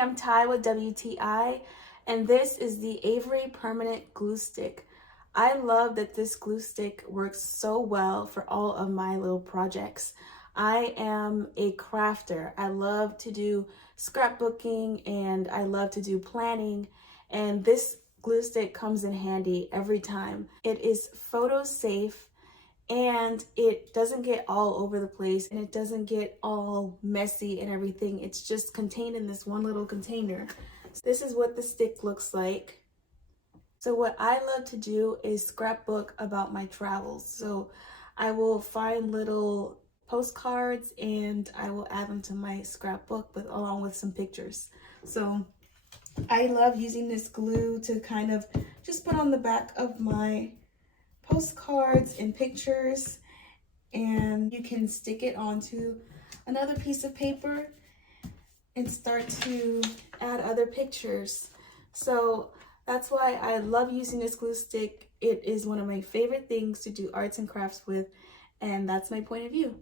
I'm Ty with WTI, and this is the Avery Permanent Glue Stick. I love that this glue stick works so well for all of my little projects. I am a crafter. I love to do scrapbooking and I love to do planning, and this glue stick comes in handy every time. It is photo safe and it doesn't get all over the place and it doesn't get all messy and everything. It's just contained in this one little container. So this is what the stick looks like. So what I love to do is scrapbook about my travels. So I will find little postcards and I will add them to my scrapbook along with some pictures. So I love using this glue to kind of just put on the back of my postcards and pictures, and you can stick it onto another piece of paper and start to add other pictures. So that's why I love using this glue stick. It is one of my favorite things to do arts and crafts with, and that's my point of view.